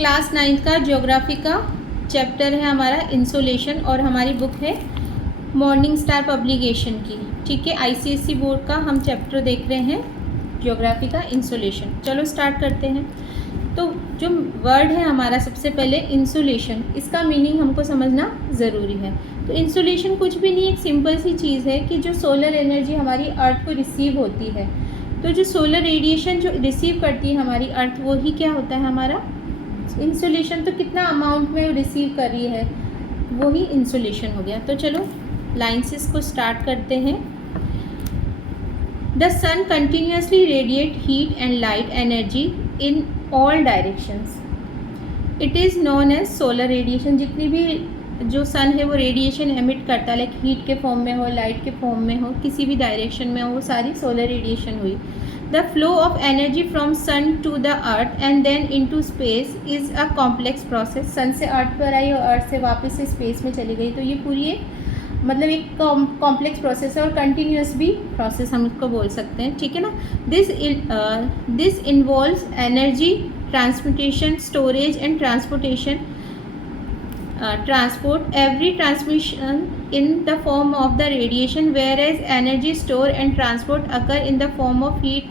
Class 9th का geography का chapter है हमारा इंसोलेशन, और हमारी बुक है मॉर्निंग स्टार पब्लिकेशन की। ठीक है, आईसीएसई बोर्ड का हम चैप्टर देख रहे हैं ज्योग्राफी का इंसोलेशन। चलो स्टार्ट करते हैं। तो जो वर्ड है हमारा सबसे पहले इंसुलेशन, इसका मीनिंग हमको समझना ज़रूरी है। तो इंसुलेशन कुछ भी नहीं, एक सिंपल सी चीज़ है कि जो सोलर एनर्जी हमारी अर्थ को रिसीव होती है, तो जो सोलर रेडिएशन जो रिसीव करती है हमारी अर्थ, वो ही क्या होता है हमारा इंसुलेशन। तो कितना अमाउंट में रिसीव कर रही है, वो ही इंसुलेशन हो गया। तो चलो लाइन से इसको स्टार्ट करते हैं। The sun continuously radiate heat and light energy in all directions. It is known as solar radiation. जितनी भी जो सन है वो रेडिएशन एमिट करता है, लाइक हीट के फॉर्म में हो, लाइट के फॉर्म में हो, किसी भी डायरेक्शन में हो, वो सारी सोलर रेडिएशन हुई। The flow of energy from sun to the earth and then into space is a complex process. Sun से अर्थ पर आई और अर्थ से वापस से स्पेस में चली गई, तो ये पूरी एक मतलब एक कॉम्प्लेक्स प्रोसेस है और कंटिन्यूस भी प्रोसेस हम इसको बोल सकते हैं। ठीक है ना। This involves energy transmutation, storage and transportation, transport, every transmission in the form of the radiation, whereas energy store and transport occur in the form of heat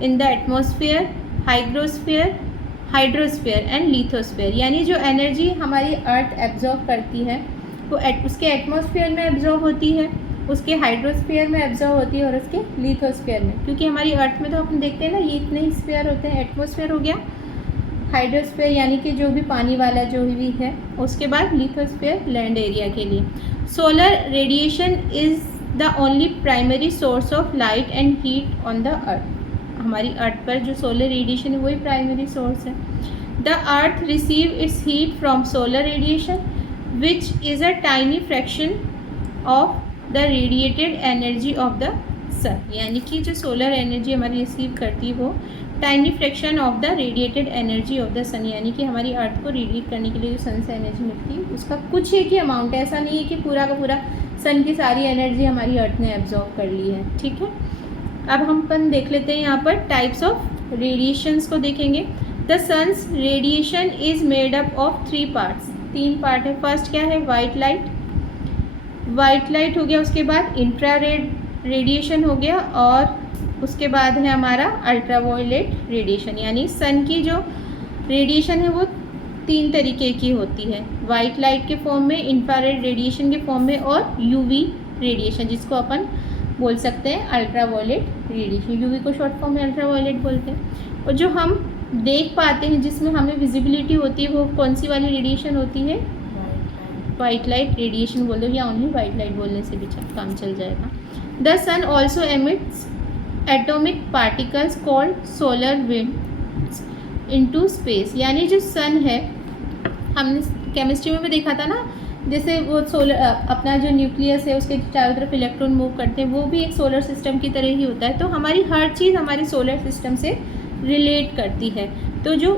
in the atmosphere, hydrosphere and lithosphere। यानी जो energy हमारी अर्थ absorb करती है वो उसके atmosphere में absorb होती है, उसके हाइड्रोस्फीयर में एब्जॉर्ब होती है और उसके लिथोस्फीयर में। क्योंकि हमारी अर्थ में तो अपन देखते हैं ना, ये इतने ही स्फीयर होते हैं। एटमॉस्फेयर हो गया, हाइड्रोस्फीयर यानी कि जो भी पानी वाला जो भी है, उसके बाद लिथोस्फीयर लैंड एरिया के लिए। Solar radiation is the only primary source of light and heat on the earth. हमारी अर्थ पर जो सोलर रेडिएशन है वही प्राइमरी सोर्स है। The earth receive its heat from solar radiation which is a tiny fraction of the radiated energy of the sun. यानी कि जो solar energy हमारी रिसीव करती है वो tiny fraction of the radiated energy of the sun. यानी कि हमारी अर्थ को रेडिएट करने के लिए जो सन से एनर्जी मिलती है उसका कुछ एक ही अमाउंट है। ऐसा नहीं है कि पूरा का पूरा सन की सारी एनर्जी हमारी अर्थ ने एब्जॉर्ब कर ली है। ठीक है, अब हम अपन देख लेते हैं यहाँ पर टाइप्स ऑफ रेडिएशंस को देखेंगे। The sun's radiation is made up of 3 parts. 3 part है। फर्स्ट क्या है, वाइट लाइट। वाइट लाइट हो गया, उसके बाद इंफ्रारेड रेडिएशन हो गया, और उसके बाद है हमारा अल्ट्रावायलेट रेडिएशन। यानी सन की जो रेडिएशन है वो 3 तरीके की होती है, वाइट लाइट के फॉर्म में, इंफ्रारेड रेडिएशन के फॉर्म में, और यूवी रेडिएशन जिसको अपन बोल सकते हैं अल्ट्रावायलेट रेडिएशन। यूवी को शॉर्ट फॉर्म में अल्ट्रावायलेट बोलते हैं। और जो हम देख पाते हैं, जिसमें हमें विजिबिलिटी होती है, वो कौन सी वाली रेडिएशन होती है, वाइट लाइट रेडिएशन बोल दो, या ओनली वाइट लाइट बोलने से भी काम चल जाएगा। The sun also emits atomic particles called solar winds into space. यानी जो सन है, हमने केमिस्ट्री में भी देखा था ना, जैसे वो सोलर अपना जो न्यूक्लियस है उसके चारों तरफ इलेक्ट्रॉन मूव करते हैं, वो भी एक सोलर सिस्टम की तरह ही होता है। तो हमारी हर चीज़ हमारी सोलर सिस्टम से रिलेट करती है। तो जो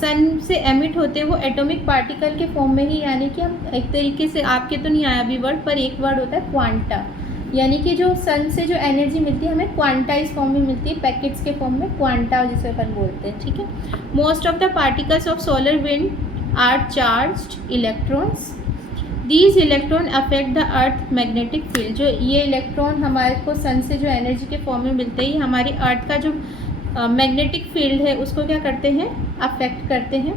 सन से एमिट होते हैं वो एटॉमिक पार्टिकल के फॉर्म में ही, यानी कि हम एक तरीके से, आपके तो नहीं आया अभी वर्ड, पर एक वर्ड होता है क्वांटा। यानी कि जो सन से जो एनर्जी मिलती है हमें क्वांटाइज फॉर्म में मिलती है, पैकेट्स के फॉर्म में, क्वांटा जिसे अपन बोलते हैं। ठीक है। Most of the particles of solar wind are charged electrons. These electron affect the earth magnetic field. जो ये इलेक्ट्रॉन हमारे को सन से जो एनर्जी के फॉर्म में मिलते हैं, हमारी अर्थ का जो मैग्नेटिक फील्ड है उसको क्या करते हैं, अफेक्ट करते हैं।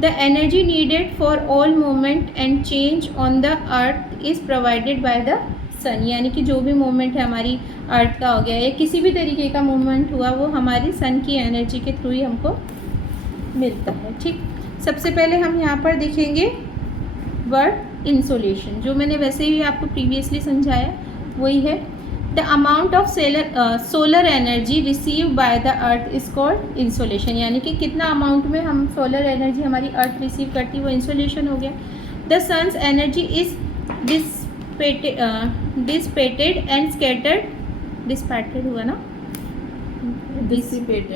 The energy needed for all movement and change on the earth is provided by the sun. यानी कि जो भी मूवमेंट है हमारी अर्थ का हो गया या किसी भी तरीके का मूवमेंट हुआ, वो हमारी सन की एनर्जी के थ्रू ही हमको मिलता है। ठीक, सबसे पहले हम यहाँ पर देखेंगे वर्ड इंसोलेशन, जो मैंने वैसे ही आपको प्रीवियसली समझाया वही है। The amount of solar energy receive by the earth is called insolation. यानी कि कितना अमाउंट में हम सोलर एनर्जी हमारी अर्थ रिसीव करती है वो इंसोलेशन हो गया। The sun's energy is dissipated and scattered, dissipated हुआ ना,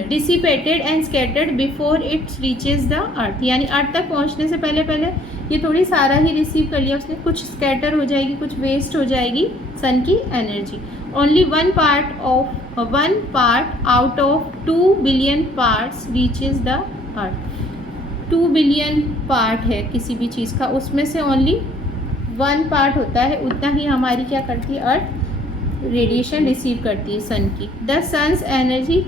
dissipated and scattered before it reaches the earth. यानी अर्थ तक पहुंचने से पहले पहले ये थोड़ी सारा ही रिसीव कर लिया उसने, कुछ स्कैटर हो जाएगी, कुछ वेस्ट हो जाएगी सन की energy. Only 1 part out of 2 billion parts reaches the earth. 2 billion part है किसी भी चीज़ का, उसमें से ओनली 1 पार्ट होता है, उतना ही हमारी क्या करती है अर्थ रेडिएशन रिसीव करती है सन की। द सन्स एनर्जी,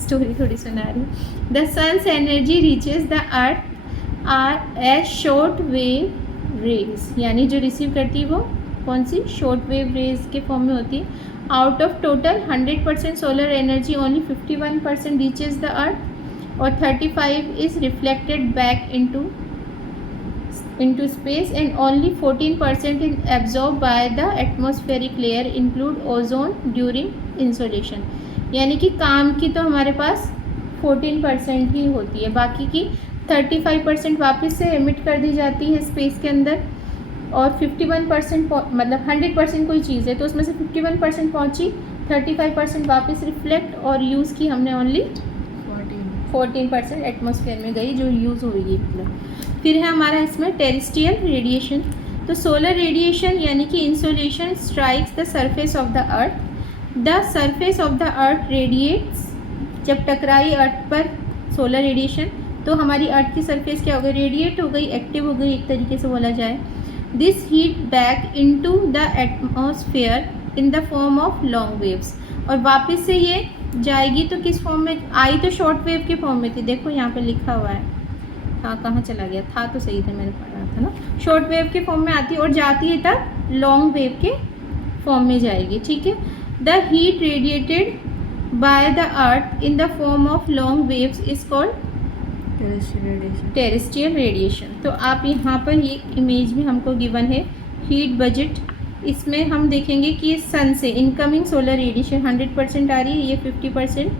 स्टोरी थोड़ी सुना रही हूँ। The sun's energy reaches the earth are as short wave rays, यानी जो रिसीव करती है वो कौन सी, शॉर्ट वेव रेज के फॉर्म में होती है। Out of total 100% solar energy only 51% reaches the earth और 35 is reflected back into space and only 14% is absorbed by the atmospheric layer include ozone during insolation। यानी कि काम की तो हमारे पास 14% ही होती है, बाकी की 35% वापस से एमिट कर दी जाती है स्पेस के अंदर और 51% मतलब 100% कोई चीज़ है तो उसमें से 51% पहुंची, 35% वापस रिफ्लेक्ट और यूज़ की हमने ओनली 14% एटमॉस्फेयर में गई जो यूज़ होगी मतलब। फिर है हमारा इसमें टेरेस्ट्रियल रेडिएशन। तो सोलर रेडिएशन यानी कि insolation strikes the surface of the earth. The surface of the earth radiates, जब टकराई अर्थ पर सोलर रेडिएशन तो हमारी अर्थ की सरफेस क्या हो गई, रेडिएट हो गई, एक्टिव हो गई एक तरीके से बोला जाए। This heat back into the atmosphere in the form of long waves, और वापस से ये जाएगी तो किस फॉर्म में आई, तो शॉर्ट वेव के फॉर्म में थी, देखो यहाँ पे लिखा हुआ है, हाँ कहाँ चला गया था, तो सही था मैंने पढ़ा था ना, शॉर्ट वेव के फॉर्म में आती है और जाती है तब लॉन्ग वेव के फॉर्म में जाएगी, ठीक है। The heat radiated bye the earth in the form of long waves is called terrestrial radiation. तो आप यहाँ पर ये इमेज में हमको गिवन है हीट बजट, इसमें हम देखेंगे कि सन से इनकमिंग सोलर रेडिएशन 100% आ रही है, ये 50%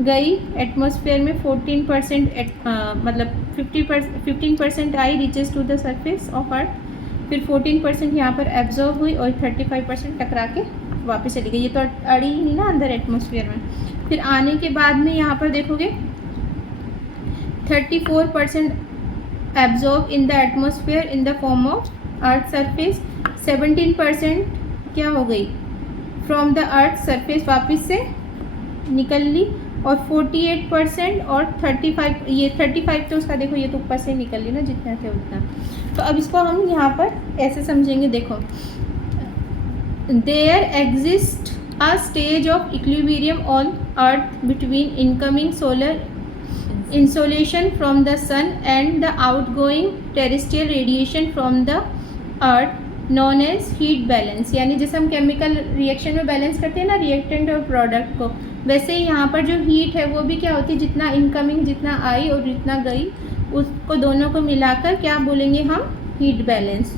गई एटमॉस्फेयर में, 14% मतलब 15% आई reaches to the surface of earth, फिर 14% यहाँ पर एब्जॉर्ब हुई और 35% टकरा के वापस चली गई, ये तो अड़ी ही नहीं ना अंदर एटमॉस्फेयर में। फिर आने के बाद में यहाँ पर देखोगे 34% absorb in the atmosphere in the form of earth surface, 17% क्या हो गई फ्रॉम द अर्थ सरफेस वापस से निकल ली, और 48% और 35, ये 35 तो उसका देखो ये तो ऊपर से निकल ली ना, जितना थे उतना। तो अब इसको हम यहाँ पर ऐसे समझेंगे, देखो there exist a stage of equilibrium on earth between incoming solar insolation from the sun and the outgoing terrestrial radiation from the earth known as heat balance। यानी जैसे हम केमिकल रिएक्शन में बैलेंस करते हैं ना रिएक्टेंट और product को, वैसे ही यहाँ पर जो हीट है वो भी क्या होती है, जितना इनकमिंग जितना आई और जितना गई उसको दोनों को मिलाकर क्या बोलेंगे हम, heat balance.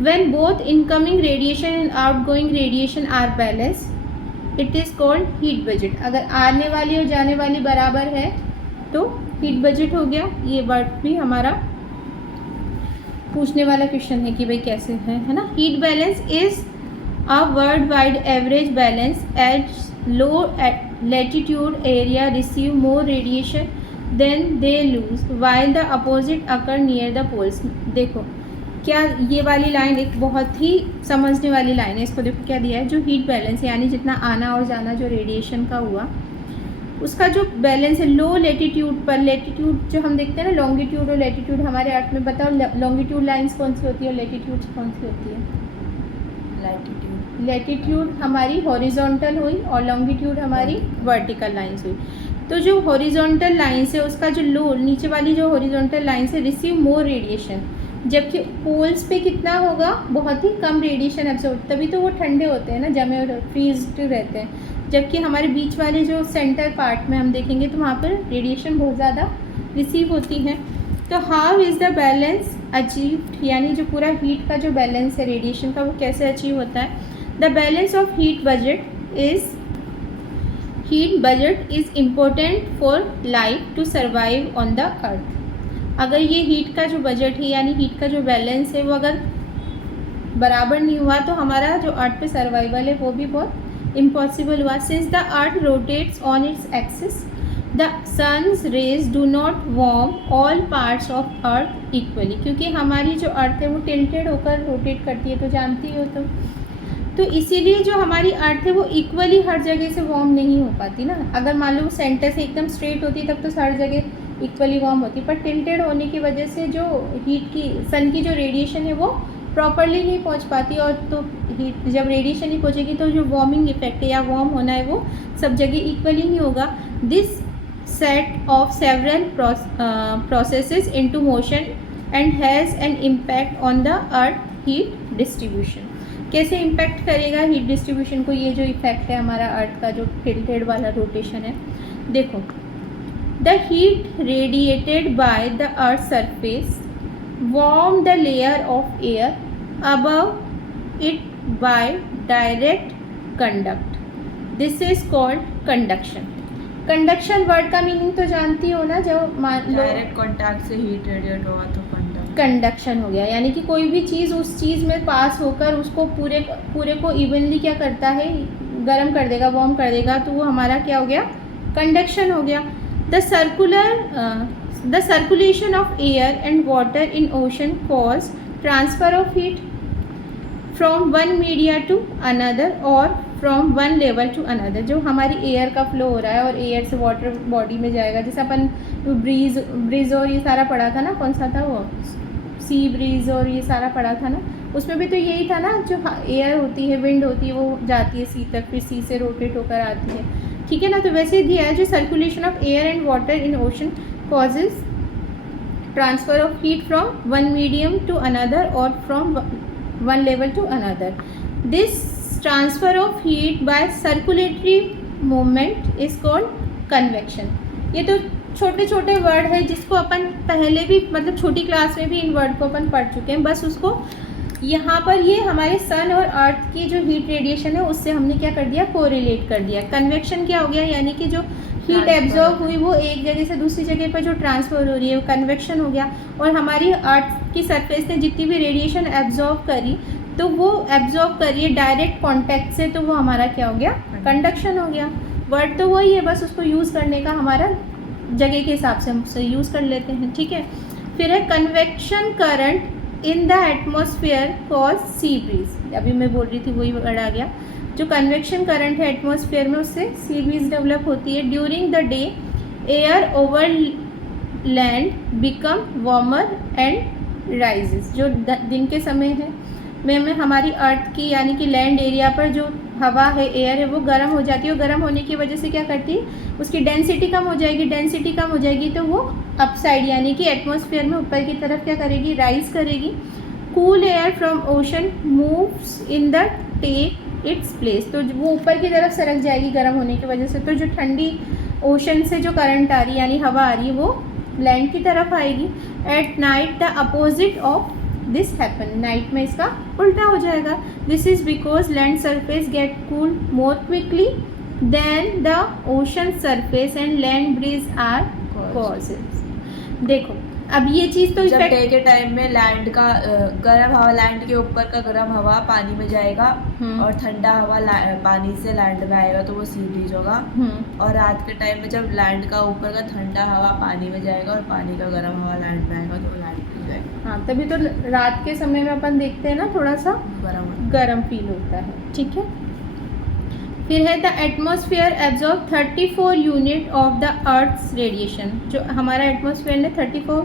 when both incoming radiation and outgoing radiation are balanced it is called heat budget। अगर आने वाली और जाने वाली बराबर है तो हीट बजट हो गया। ये वर्ड भी हमारा पूछने वाला क्वेश्चन है कि भाई कैसे है ना। Heat balance is a worldwide average balance at low latitude area receive more radiation than they lose while the opposite occur near the poles. देखो क्या ये वाली लाइन एक बहुत ही समझने वाली लाइन है, इसको देखो क्या दिया है, जो हीट बैलेंस यानी जितना आना और जाना जो रेडिएशन का हुआ उसका जो बैलेंस है लो लेटीट्यूड पर, लेटीट्यूड जो हम देखते हैं ना लॉन्गिट्यूड और लेटीट्यूड हमारे अर्थ में, बताओ लॉन्गिट्यूड लाइंस कौन सी होती है और लेटीट्यूड कौन सी होती है। लेटीट्यूड हमारी हॉरिजॉन्टल हुई और लॉन्गिट्यूड हमारी वर्टिकल लाइंस हुई। तो जो हॉरिजॉन्टल लाइंस है उसका जो लो नीचे वाली जो हॉरिजॉन्टल लाइंस है रिसीव मोर रेडिएशन, जबकि पोल्स पे कितना होगा, बहुत ही कम रेडिएशन एब्जॉर्ब, तभी तो वो ठंडे होते हैं ना, जमे और फ्रीज्ड रहते हैं। जबकि हमारे बीच वाले जो सेंटर पार्ट में हम देखेंगे तो वहाँ पर रेडिएशन बहुत ज़्यादा रिसीव होती है। तो how is the balance achieved, यानी जो पूरा हीट का जो बैलेंस है रेडिएशन का वो कैसे अचीव होता है। The balance of heat budget is important for life to survive on the earth. अगर ये हीट का जो बजट है यानी हीट का जो बैलेंस है वो अगर बराबर नहीं हुआ तो हमारा जो अर्थ पे सर्वाइवल है वो भी बहुत इम्पॉसिबल हुआ। Since the earth rotates on its axis the sun's rays do not warm all parts of earth equally, क्योंकि हमारी जो अर्थ है वो टिल्टेड होकर रोटेट करती है, तो जानती हो तुम। तो इसीलिए जो हमारी अर्थ है वो इक्वली हर जगह से वार्म नहीं हो पाती ना। अगर मान लो वो सेंटर से एकदम स्ट्रेट होती तब तो हर जगह इक्वली वार्म होती है, पर टिल्टेड होने की वजह से जो हीट की सन की जो रेडिएशन है वो प्रॉपरली नहीं पहुंच पाती, और तो हीट जब रेडिएशन नहीं पहुंचेगी तो जो वार्मिंग इफेक्ट है या वार्म होना है वो सब जगह इक्वली नहीं होगा। This set of several processes into motion and has an impact on the earth heat distribution. कैसे इम्पैक्ट करेगा हीट डिस्ट्रीब्यूशन को ये जो इफेक्ट है हमारा अर्थ का जो टिल्टेड वाला रोटेशन है? देखो, the heat radiated bye the earth surface warm the layer of air above it by direct conduct. This is called conduction. Conduction word का मीनिंग तो जानती हो ना, जब मान लो डायरेक्ट कांटेक्ट से हीट रेडिएट हुआ तो कंडक्शन हो गया, यानी कि कोई भी चीज़ उस चीज़ में पास होकर उसको पूरे को इवनली क्या करता है, गर्म कर देगा, वार्म कर देगा, तो वो हमारा क्या हो गया, कंडक्शन हो गया। The circulation of air and water in ocean cause transfer of heat from one media to another or from one level to another। जो हमारी एयर का फ्लो हो रहा है और एयर से वाटर बॉडी में जाएगा, जैसे अपन ब्रीज और ये सारा पढ़ा था ना, कौन सा था वो, सी ब्रीज और ये सारा पढ़ा था ना, उसमें भी तो यही था ना, जो एयर होती है, विंड होती है, वो जाती है सी तक, फिर सी से रोटेट होकर आती है, ठीक है ना। तो वैसे दिया है जो circulation of air and water in ocean causes transfer of heat from one medium to another or from one level to another. This transfer of heat by circulatory movement is called convection। ये तो छोटे छोटे word है जिसको अपन पहले भी मतलब छोटी क्लास में भी इन वर्ड को अपन पढ़ चुके हैं, बस उसको यहाँ पर ये हमारे सन और अर्थ की जो हीट रेडिएशन है उससे हमने क्या कर दिया, कोरिलेट कर दिया। कन्वेक्शन क्या हो गया, यानी कि जो हीट एब्जॉर्ब हुई वो एक जगह से दूसरी जगह पर जो ट्रांसफ़र हो रही है वो कन्वेक्शन हो गया, और हमारी अर्थ की सरफेस ने जितनी भी रेडिएशन एब्जॉर्ब करी तो वो एब्जॉर्ब करिए डायरेक्ट कांटेक्ट से, तो वो हमारा क्या हो गया, कंडक्शन हो गया। वर्ड तो वही है, बस उसको यूज़ करने का हमारा जगह के हिसाब से हम उससे यूज़ कर लेते हैं, ठीक है। फिर है convection current in the atmosphere cause sea breeze. अभी मैं बोल रही थी वही वर्ड आ गया, जो कन्वेक्शन करंट है एटमॉस्फेयर में उससे सी ब्रीज डेवलप होती है। During the day air over land become warmer and rises. जो दिन के समय है में हमारी अर्थ की यानी कि लैंड एरिया पर जो हवा है, एयर है, वो गर्म हो जाती है, और गर्म होने की वजह से क्या करती है, उसकी डेंसिटी कम हो जाएगी। डेंसिटी कम हो जाएगी तो वो अपसाइड यानी कि एटमॉस्फेयर में ऊपर की तरफ क्या करेगी, राइज करेगी। Cool air from ocean moves in the take its place. तो वो ऊपर की तरफ सरक जाएगी गर्म होने की वजह से, तो जो ठंडी ओशन से जो करंट आ रही है यानी हवा आ रही है वो लैंड की तरफ आएगी। At night the opposite of this happen. Night में इसका उल्टा हो जाएगा। This is because land surface get cool more quickly than the ocean surface and land breeze are causes. देखो अब ये चीज़ तो जब डे के टाइम में लैंड का गर्म हवा, लैंड के ऊपर का गर्म हवा पानी में जाएगा और ठंडा हवा पानी से लैंड में आएगा तो वो सी ब्रीज होगा। और रात के टाइम में जब लैंड का ऊपर का ठंडा हवा पानी में जाएगा और पानी का गर्म हवा लैंड में आएगा तो वो लैंड ब्रीज आएगा। हाँ, तभी तो रात के समय में अपन देखते हैं ना थोड़ा सा गर्म फील होता है, ठीक है। फिर है the atmosphere absorb 34 unit of the earth's radiation. जो हमारा एटमॉस्फेयर ने 34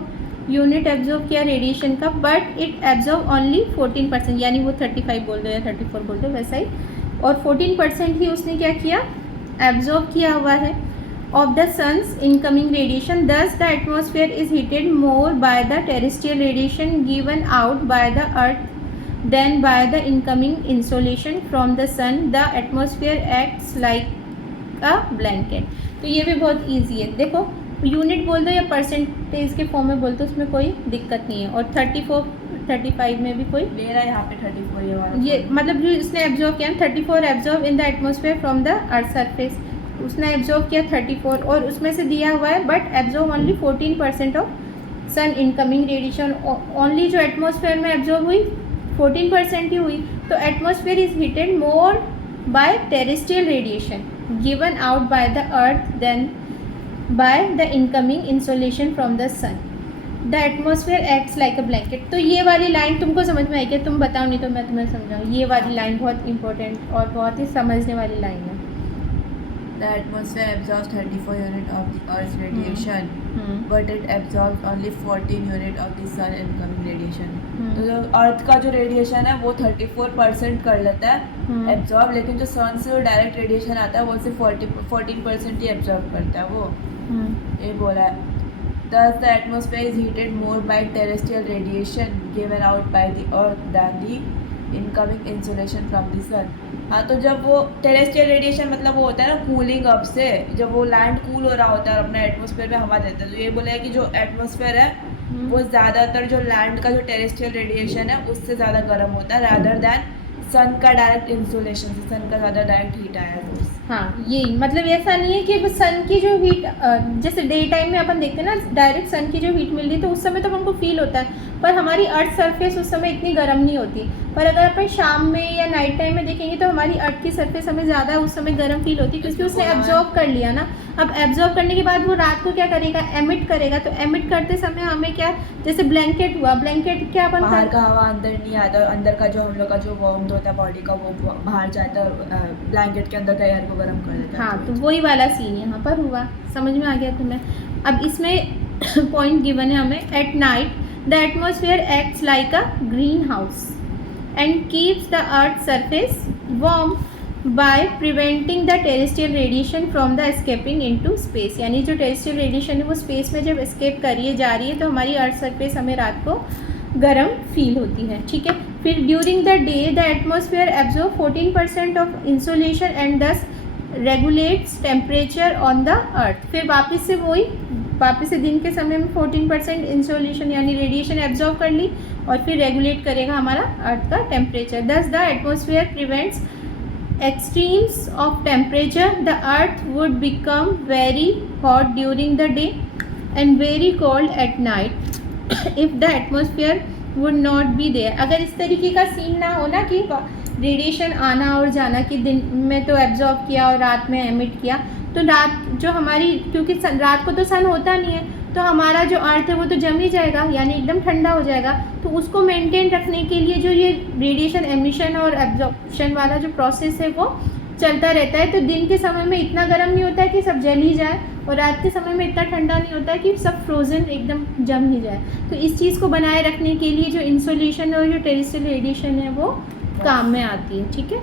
यूनिट एब्जॉर्ब किया रेडिएशन का, बट इट एब्जॉर्ब ओनली 14%, यानी वो 35 बोल दो या 34 बोल दो वैसा ही, और 14% ही उसने क्या किया, एब्जॉर्ब किया हुआ है of the sun's incoming radiation. Thus the atmosphere is heated more by the terrestrial radiation given out by the earth than by the incoming insolation from the sun. The atmosphere acts like a blanket. तो ये भी बहुत easy है। देखो unit बोल दो या percentage के फॉर्म में बोल दो, उसमें कोई दिक्कत नहीं है। और 34 35 में भी कोई ले रहा है, यहाँ पे 34 ये वाला, ये मतलब जो इसने एब्जॉर्व किया 34 absorb in the atmosphere from the earth surface, उसने एब्जॉर्व किया 34, और उसमें से दिया हुआ है but absorb only 14% of sun incoming radiation. Only जो एटमॉस्फेयर में एब्जॉर्व हुई 14% ही हुई। तो atmosphere is heated more by terrestrial radiation given out by the earth than by the incoming insolation from the sun. The atmosphere acts like a blanket. तो ये वाली line तुमको समझ में आई क्या? तुम बताओ, नहीं तो मैं तुम्हें समझाऊँ। ये वाली लाइन बहुत इंपॉर्टेंट और बहुत ही समझने वाली लाइन है। The atmosphere absorbs 34 unit of the Earth's radiation, but it absorbs only 14 unit of the sun incoming radiation. तो जो अर्थ का जो रेडिएशन है वो 34% कर लेता है एब्जॉर्ब, लेकिन जो सन से जो डायरेक्ट रेडिएशन आता है वो सिर्फ 14% ही एब्जॉर्ब करता है वो, ये बोला है. Thus the atmosphere is heated more by terrestrial radiation given out by the earth than the incoming insolation from the sun. हाँ, तो जब वो टेरेस्ट्रियल रेडिएशन मतलब वो होता है ना कूलिंग अप से, जब वो लैंड कूल हो रहा होता है और अपने एटमॉस्फेयर में हवा देता है, तो ये बोला है कि जो एटमॉस्फेयर है वो ज़्यादातर जो लैंड का जो टेरेस्ट्रियल रेडिएशन है उससे ज़्यादा गर्म होता है रादर दैन सन का डायरेक्ट इंसोलेशन से, सन का ज़्यादा डायरेक्ट हीट आया है. हाँ, ये मतलब ऐसा नहीं है कि सन की जो हीट जैसे डे टाइम में अपन देखते हैं ना डायरेक्ट सन की जो हीट मिल रही है तो उस समय तो हमको फील होता है, पर हमारी अर्थ सरफेस उस समय इतनी गर्म नहीं होती. पर अगर अपन शाम में या नाइट टाइम में देखेंगे तो हमारी अर्थ की सरफेस हमें ज़्यादा उस समय गर्म फील होती है, क्योंकि उसने एब्जॉर्ब कर लिया ना. अब एब्जॉर्ब करने के बाद वो रात को क्या करेगा, एमिट करेगा. तो एमिट करते समय हमें क्या, जैसे ब्लैंकेट हुआ, ब्लैंकेट क्या अपन बाहर का हवा अंदर नहीं आता और अंदर का जो हम लोग का जो वार्म होता है बॉडी का वो बाहर जाता है, ब्लैंकेट के अंदर का एयर को गर्म कर देता है. हाँ, तो वही वाला सीन यहाँ पर हुआ. समझ में आ गया तुम्हें? अब इसमें पॉइंट गिवन है हमें. Eight night the atmosphere acts like a green house and keeps the earth surface warm by preventing the terrestrial radiation from the escaping into space. यानी जो टेरेस्ट्रियल रेडिएशन है वो स्पेस में जब एस्केप करिए जा रही है तो हमारी अर्थ सरफेस हमें रात को गर्म फील होती है. ठीक है. फिर during the day the atmosphere absorb 14% of insolation and thus regulates temperature on the earth. फिर वापस से दिन के समय में 14% इंसोलेशन यानी रेडिएशन एब्जॉर्ब कर ली और फिर रेगुलेट करेगा हमारा अर्थ का टेम्परेचर. दस the atmosphere prevents extremes of temperature. The earth would become very hot during the day and very cold at night if the atmosphere would not be there. अगर इस तरीके का सीन ना हो ना कि रेडिएशन आना और जाना, कि दिन में तो एब्जॉर्ब किया और रात में एमिट किया, तो रात जो हमारी, क्योंकि रात को तो सन होता नहीं है तो हमारा जो अर्थ है वो तो जम ही जाएगा यानी एकदम ठंडा हो जाएगा. तो उसको मेंटेन रखने के लिए जो ये रेडिएशन एमिशन और एब्जॉर्प्शन वाला जो प्रोसेस है वो चलता रहता है. तो दिन के समय में इतना गर्म नहीं होता है कि सब जल ही जाए और रात के समय में इतना ठंडा नहीं होता है कि सब फ्रोज़न एकदम जम ही जाए. तो इस चीज़ को बनाए रखने के लिए जो इंसोलेशन और जो टेरेस्ट्रियल रेडिएशन है वो काम में आती है. ठीक है.